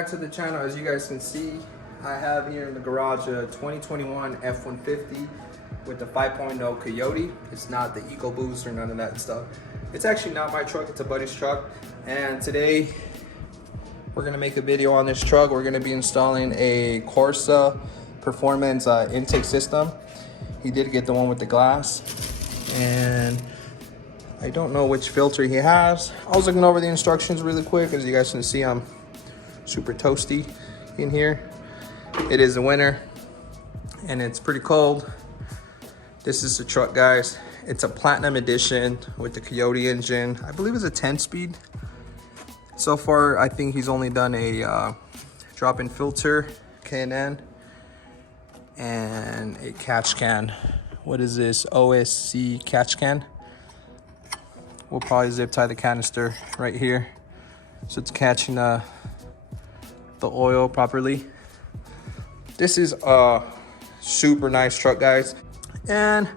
back to the channel. As you guys can see, I have here in the garage a 2021 F150 with the 5.0 Coyote. It's not the EcoBoost or none of that stuff. It's actually not my truck, it's a buddy's truck. And today we're gonna make a video on this truck. We're gonna be installing a Corsa Performance Intake system. He did get the one with the glass, and I don't know which filter he has. I was looking over the instructions really quick. As you guys can see, I'm super toasty in here. It is the winter and it's pretty cold. This is the truck, guys. It's a Platinum edition with the Coyote engine. I believe it's a 10-speed. So far, I think he's only done a drop-in filter, K&N, and a catch can. What is this? OSC catch can. We'll probably zip tie the canister right here so it's catching the oil properly. This is a super nice truck, guys. And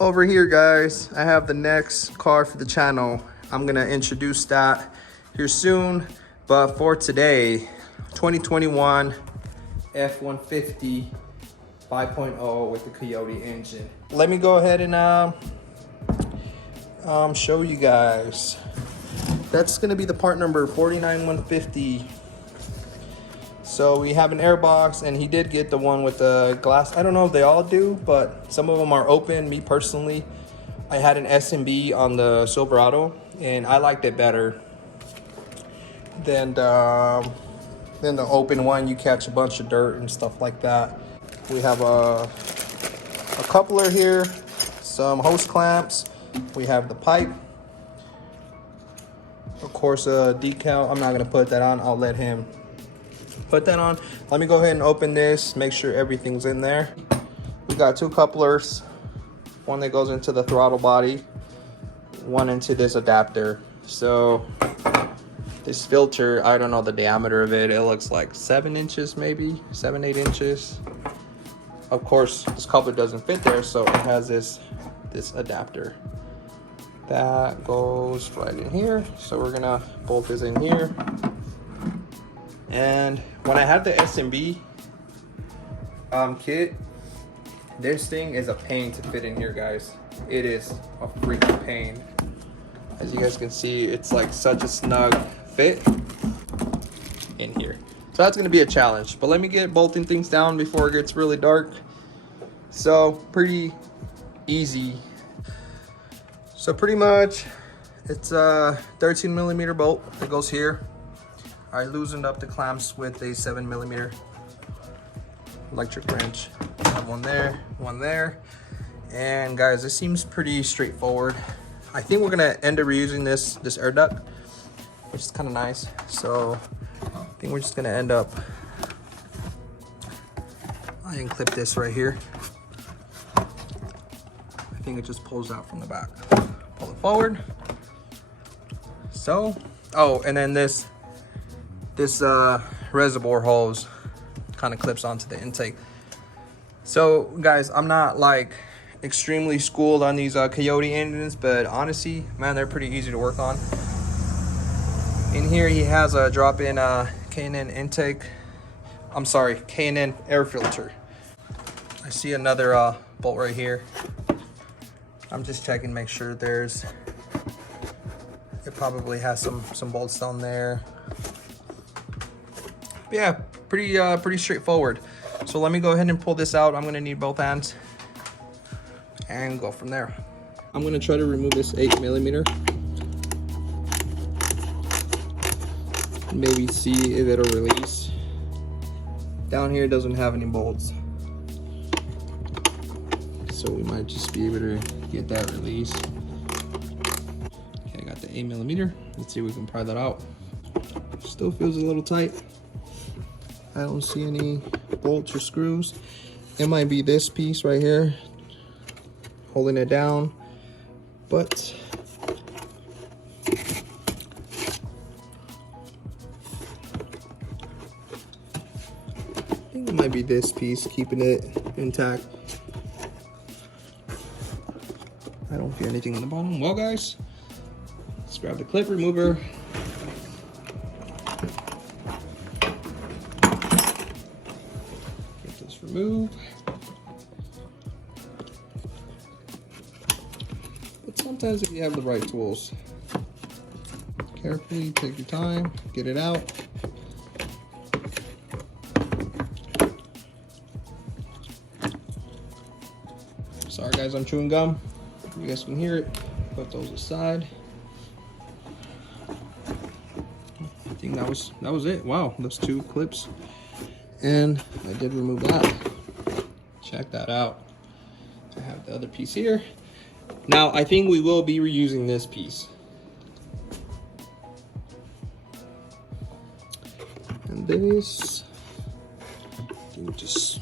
over here, guys, I have the next car for the channel. I'm gonna introduce that here soon, but for today, 2021 F150 5.0 with the Coyote engine. Let me go ahead and show you guys. That's gonna be the part number 49150. So we have an air box, and he did get the one with the glass. I don't know if they all do, but some of them are open. Me personally, I had an S&B on the Silverado, and I liked it better than the open one. You catch a bunch of dirt and stuff like that. We have a coupler here, some hose clamps. We have the pipe, of course, a decal. I'm not gonna put that on. I'll let him put that on. Let me go ahead and open this, make sure everything's in there. We got two couplers, one that goes into the throttle body, one into this adapter. So this filter, I don't know the diameter of it. It looks like 7 inches, maybe 7-8 inches. Of course, this coupler doesn't fit there, so it has this adapter that goes right in here. So we're gonna bolt this in here. And when I had the S&B kit, this thing is a pain to fit in here, guys. It is a freaking pain. As you guys can see, it's like such a snug fit in here. So that's gonna be a challenge, but let me get bolting things down before it gets really dark. So pretty easy. So pretty much it's a 13mm bolt that goes here. I loosened up the clamps with a 7mm electric wrench. I have one there. And guys, this seems pretty straightforward. I think we're gonna end up reusing this air duct, which is kind of nice. So I think we're just gonna end up, I can clip this right here. I think it just pulls out from the back. Pull it forward. So, oh, and then this reservoir hose kind of clips onto the intake. So guys, I'm not like extremely schooled on these Coyote engines, but honestly, man, they're pretty easy to work on. In here he has a drop-in K&N intake. I'm sorry, K&N air filter. I see another bolt right here. I'm just checking, make sure it probably has some bolts down there. Yeah, pretty straightforward. So let me go ahead and pull this out. I'm gonna need both hands and go from there. I'm gonna try to remove this 8mm. Maybe see if it'll release. Down here it doesn't have any bolts, so we might just be able to get that released. Okay, I got the 8mm. Let's see if we can pry that out. Still feels a little tight. I don't see any bolts or screws. It might be this piece right here holding it down, but I think it might be this piece keeping it intact. I don't feel anything on the bottom. Well, guys, let's grab the clip remover remove. But sometimes if you have the right tools, carefully take your time, get it out. Sorry guys, I'm chewing gum. You guys can hear it. Put those aside. I think that was it. Wow, those 2 clips. And I did remove that. Check that out. I have the other piece here. Now I think we will be reusing this piece. And this, I think just,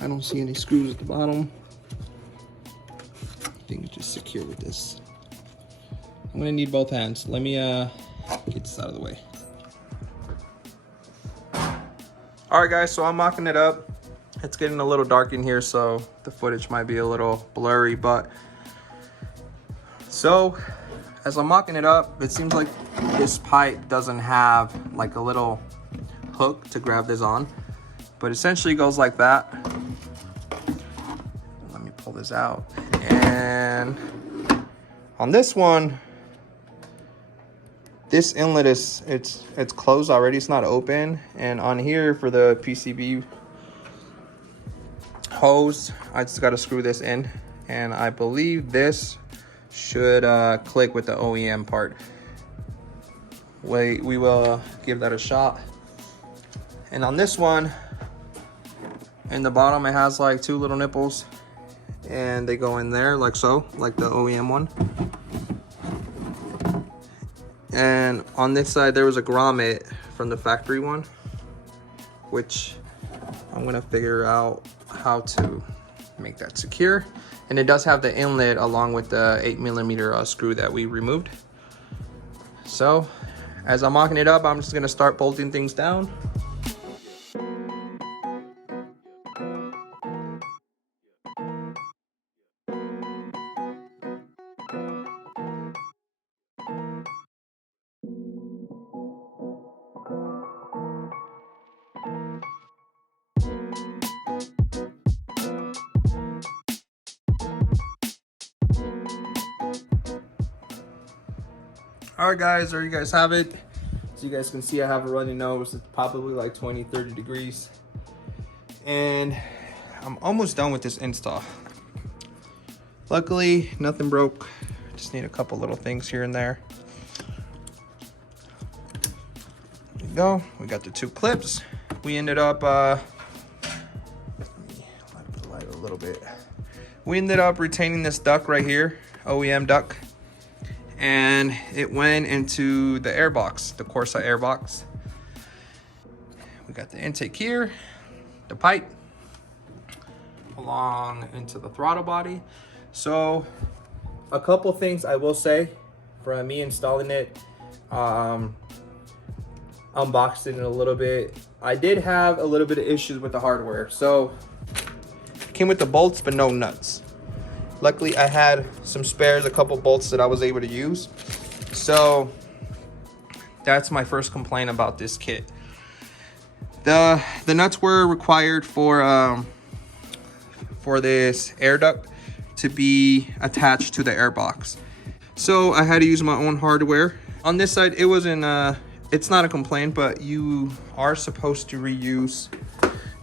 I don't see any screws at the bottom. I think it's just secure with this. I'm gonna need both hands. Let me get this out of the way. All right guys, so I'm mocking it up. It's getting a little dark in here, so the footage might be a little blurry, but so as I'm mocking it up, it seems like this pipe doesn't have like a little hook to grab this on, but essentially it goes like that. Let me pull this out. And on this one, this inlet is it's closed already, it's not open. And on here for the PCB hose, I just got to screw this in, and I believe this should click with the OEM part. We will give that a shot. And on this one, in the bottom, it has like 2 little nipples, and they go in there like so, like the OEM one. And on this side, there was a grommet from the factory one, which I'm gonna figure out how to make that secure. And it does have the inlet along with the 8mm screw that we removed. So as I'm mocking it up, I'm just gonna start bolting things down. All right guys, there you guys have it. As you guys can see, I have a runny nose. It's probably like 20-30 degrees, and I'm almost done with this install. Luckily nothing broke, just need a couple little things here and there. There you go, we got the 2 clips. We ended up let me light the light a little bit. We ended up retaining this duct right here, OEM duct, and it went into the air box, the Corsa air box. We got the intake here, the pipe along into the throttle body. So a couple things I will say for me installing it, unboxed it in a little bit. I did have a little bit of issues with the hardware. So it came with the bolts but no nuts. Luckily I had some spares, a couple bolts that I was able to use. So that's my first complaint about this kit. The nuts were required for this air duct to be attached to the air box. So I had to use my own hardware. On this side, it wasn't it's not a complaint, but you are supposed to reuse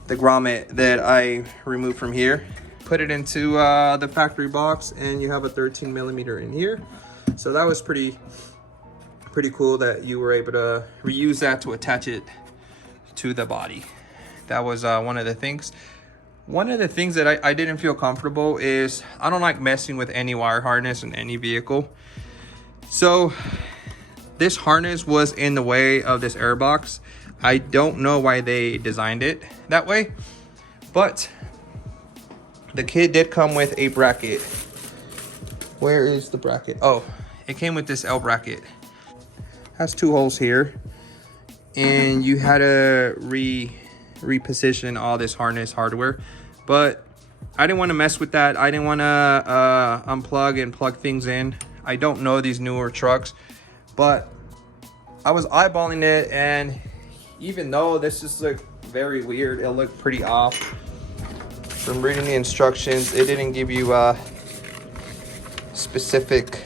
the grommet that I removed from here. Put it into the factory box, and you have a 13mm in here. So that was pretty cool that you were able to reuse that to attach it to the body. That was one of the things. One of the things that I didn't feel comfortable is I don't like messing with any wire harness in any vehicle. So this harness was in the way of this air box. I don't know why they designed it that way, but the kit did come with a bracket. Where is the bracket? Oh, it came with this L bracket. Has 2 holes here, and you had to reposition all this harness hardware, but I didn't want to mess with that. I didn't want to unplug and plug things in. I don't know these newer trucks, but I was eyeballing it, and even though this is like very weird. It looked pretty off. From reading the instructions, it didn't give you specific.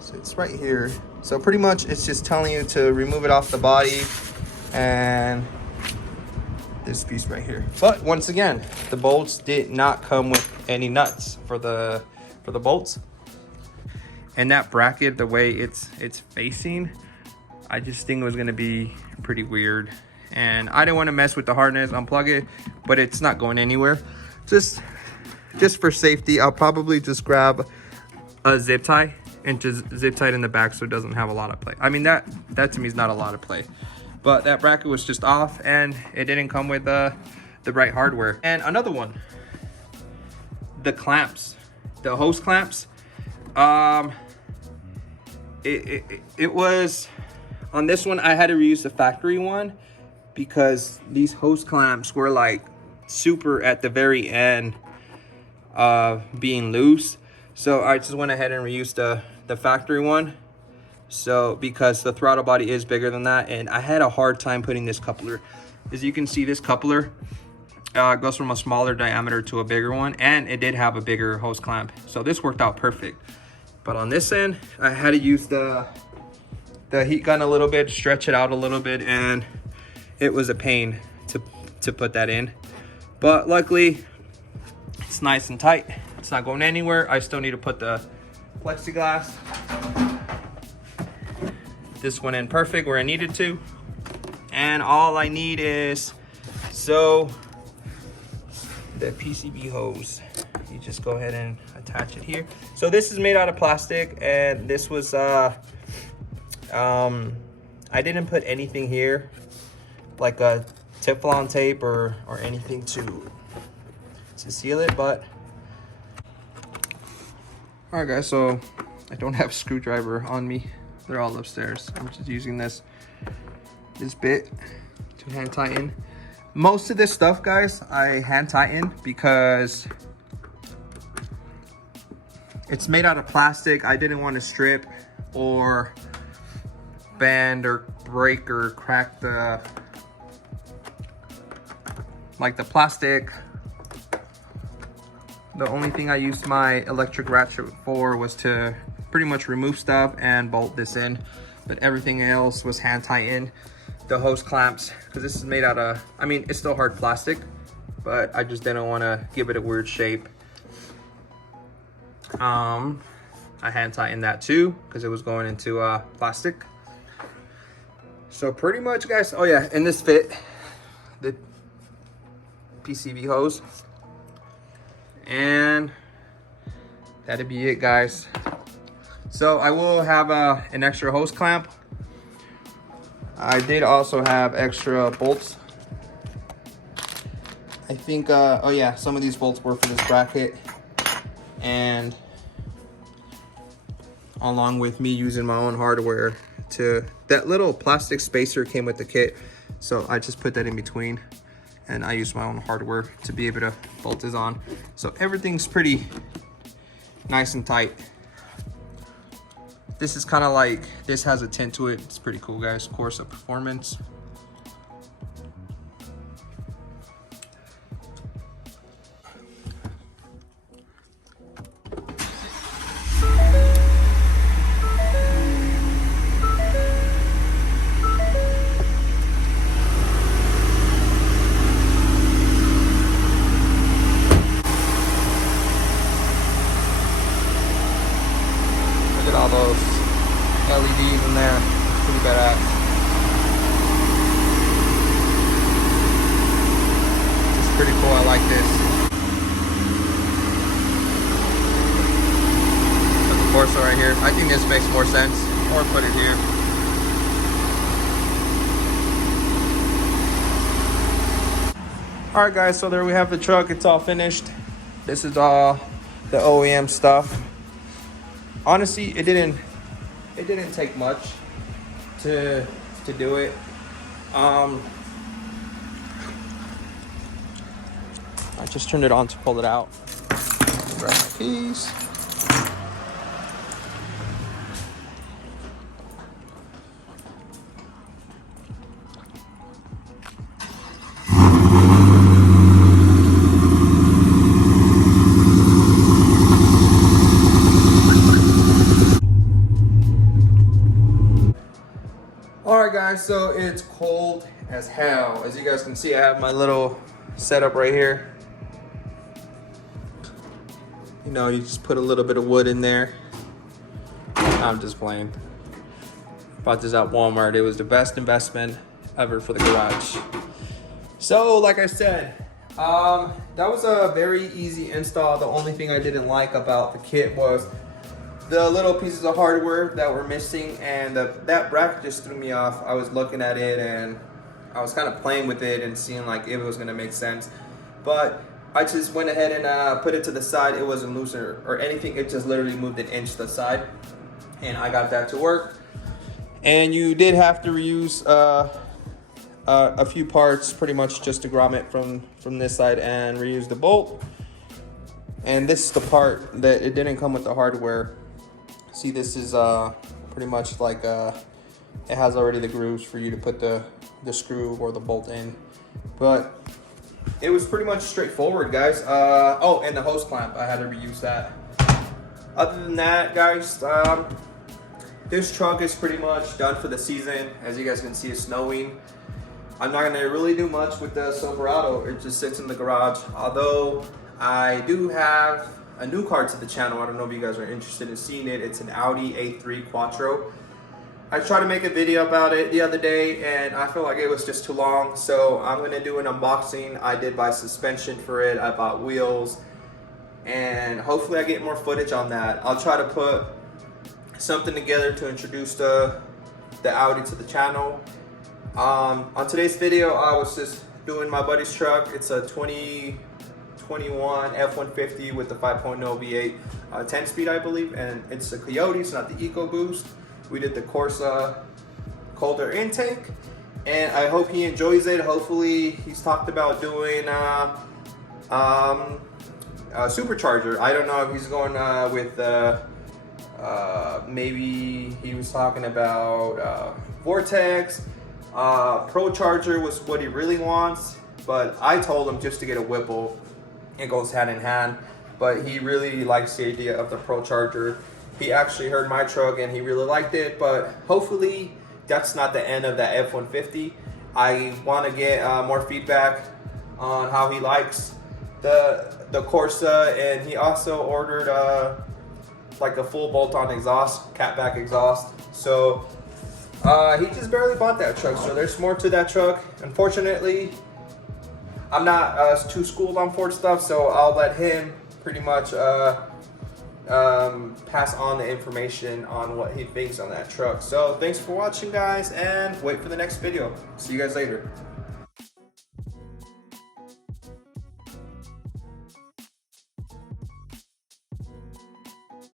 So it's right here. So pretty much it's just telling you to remove it off the body and this piece right here. But once again, the bolts did not come with any nuts for the bolts. And that bracket, the way it's facing, I just think it was gonna be pretty weird. And I didn't want to mess with the harness, unplug it, but it's not going anywhere. Just for safety, I'll probably just grab a zip tie and just zip tie it in the back so it doesn't have a lot of play. I mean, that to me is not a lot of play. But that bracket was just off and it didn't come with the right hardware. And another one, the clamps, the hose clamps. It was, on this one, I had to reuse the factory one because these hose clamps were like super at the very end being loose. So I just went ahead and reused the factory one. So because the throttle body is bigger than that, and I had a hard time putting this coupler. As you can see, this coupler goes from a smaller diameter to a bigger one, and it did have a bigger hose clamp. So this worked out perfect. But on this end, I had to use the heat gun a little bit, stretch it out a little bit, and it was a pain to put that in. But luckily, it's nice and tight. It's not going anywhere. I still need to put the plexiglass. This went in perfect where I needed to. And all I need is, so the PCB hose. You just go ahead and attach it here. So this is made out of plastic, and this was, I didn't put anything here, like a Teflon tape or anything to seal it, but. All right guys, so I don't have a screwdriver on me. They're all upstairs. I'm just using this bit to hand tighten. Most of this stuff, guys, I hand tighten because it's made out of plastic. I didn't want to strip or bend or break or crack the plastic. The only thing I used my electric ratchet for was to pretty much remove stuff and bolt this in, but everything else was hand tightened. The hose clamps, because this is made out of, I mean, it's still hard plastic, but I just didn't want to give it a weird shape. I hand tightened that too because it was going into plastic. So pretty much, guys, oh yeah, and this fit the PCB hose, and that'd be it, guys. So I will have an extra hose clamp. I did also have extra bolts. I think, oh yeah, some of these bolts were for this bracket, and along with me using my own hardware that little plastic spacer came with the kit. So I just put that in between, and I use my own hardware to be able to bolt this on. So everything's pretty nice and tight. This is kind of like, this has a tint to it. It's pretty cool, guys. Corsa Performance. All those LEDs in there, pretty badass. It's pretty cool, I like this. Put the Corsa right here. I think this makes more sense, or put it here. All right guys, so there we have the truck. It's all finished. This is all the OEM stuff. Honestly, it didn't take much to do it. I just turned it on to pull it out. Grab my keys. guys, so it's cold as hell. As you guys can see, I have my little setup right here. You know, you just put a little bit of wood in there. I'm just playing. Bought this at Walmart. It was the best investment ever for the garage. So, like I said, that was a very easy install. The only thing I didn't like about the kit was the little pieces of hardware that were missing, and that bracket just threw me off. I was looking at it and I was kind of playing with it and seeing like if it was gonna make sense. But I just went ahead and put it to the side. It wasn't loose or anything. It just literally moved an inch to the side, and I got that to work. And you did have to reuse a few parts pretty much just to grommet from this side and reuse the bolt. And this is the part that it didn't come with the hardware. See, this is pretty much like it has already the grooves for you to put the screw or the bolt in. But it was pretty much straightforward, guys. Oh, and the hose clamp, I had to reuse that. Other than that, guys, this truck is pretty much done for the season. As you guys can see, it's snowing. I'm not gonna really do much with the Silverado. It just sits in the garage. Although I do have a new car to the channel. I don't know if you guys are interested in seeing it. It's an Audi A3 Quattro. I tried to make a video about it the other day and I feel like it was just too long. So I'm gonna do an unboxing. I did buy suspension for it. I bought wheels, and hopefully I get more footage on that. I'll try to put something together to introduce the Audi to the channel. On today's video, I was just doing my buddy's truck. It's a 2021 F150 with the 5.0 V8, 10-speed, I believe, and it's a Coyote. It's not the EcoBoost. We did the Corsa colder intake, and I hope he enjoys it. Hopefully, he's talked about doing a supercharger. I don't know if he's going with maybe he was talking about Vortex. Pro Charger was what he really wants, but I told him just to get a Whipple. It goes hand in hand, but he really likes the idea of the Pro Charger. He actually heard my truck and he really liked it, but hopefully that's not the end of that F-150. I want to get more feedback on how he likes the Corsa, and he also ordered like a full bolt-on exhaust, catback exhaust. So he just barely bought that truck, so there's more to that truck. Unfortunately, I'm not too schooled on Ford stuff, so I'll let him pretty much pass on the information on what he thinks on that truck. So thanks for watching, guys, and wait for the next video. See you guys later.